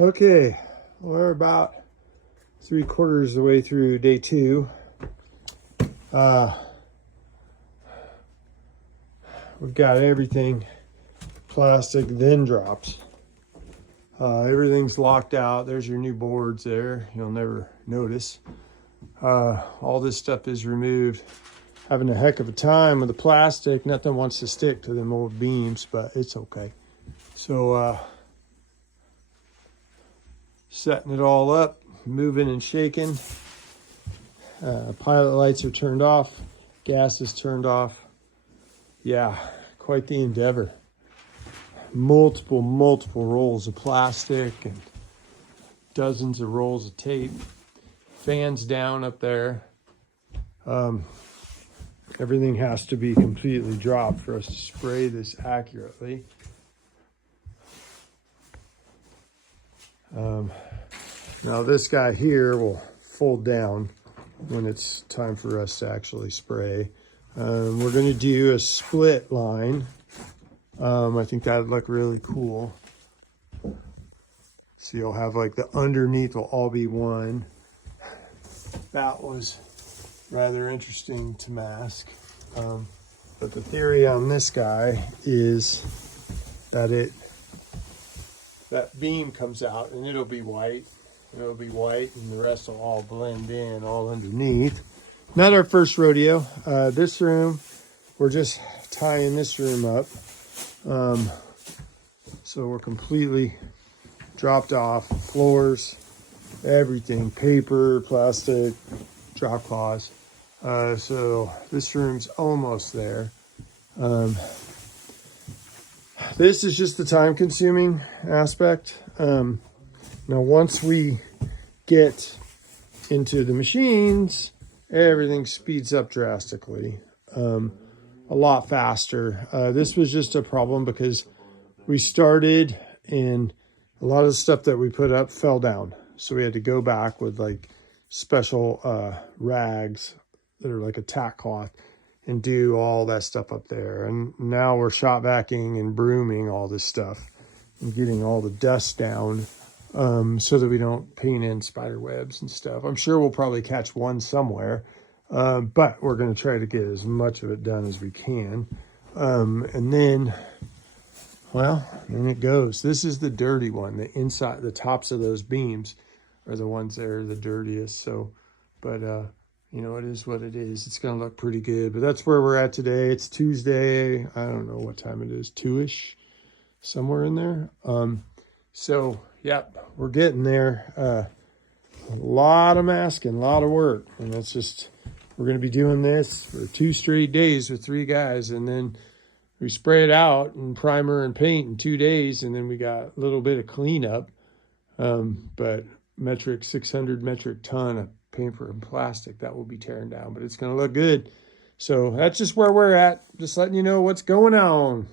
Okay, we're about 3/4 of the way through day 2. We've got everything plastic, then drops. Everything's locked out. There's your new boards there. You'll never notice. All this stuff is removed. Having a heck of a time with the plastic. Nothing wants to stick to them old beams, but it's okay. So, setting it all up, moving and shaking. Pilot lights are turned off. Gas is turned off. Yeah, quite the endeavor. Multiple rolls of plastic and dozens of rolls of tape. Fans down up there. Everything has to be completely dropped for us to spray this accurately. Now this guy here will fold down when it's time for us to actually spray. We're going to do a split line. I think that would look really cool. So you'll have like the underneath will all be one. That was rather interesting to mask. But the theory on this guy is that that beam comes out and it'll be white. It'll be white and the rest will all blend in all underneath. Not our first rodeo. This room, we're just tying this room up. So we're completely dropped off floors, everything, paper, plastic, drop cloths. So this room's almost there. This is just the time consuming aspect. Now, once we get into the machines, everything speeds up drastically, a lot faster. This was just a problem because we started and a lot of the stuff that we put up fell down. So we had to go back with like special rags that are like a tack cloth and do all that stuff up there. And now we're shop vacuuming and brooming all this stuff and getting all the dust down so that we don't paint in spider webs and stuff. I'm sure we'll probably catch one somewhere, but we're going to try to get as much of it done as we can. And then, well, then it goes. This is the dirty one. The inside, the tops of those beams are the ones that are the dirtiest. So, but, you know, it is what it is. It's going to look pretty good, but that's where we're at today. It's Tuesday. I don't know what time it is, 2-ish, somewhere in there. So, yep, we're getting there. A lot of masking, a lot of work. And that's just, we're going to be doing this for 2 straight days with 3 guys. And then we spray it out and primer and paint in 2 days. And then we got a little bit of cleanup. But 600 metric ton of paper and plastic that will be tearing down, but it's going to look good. So that's just where we're at. Just letting you know what's going on.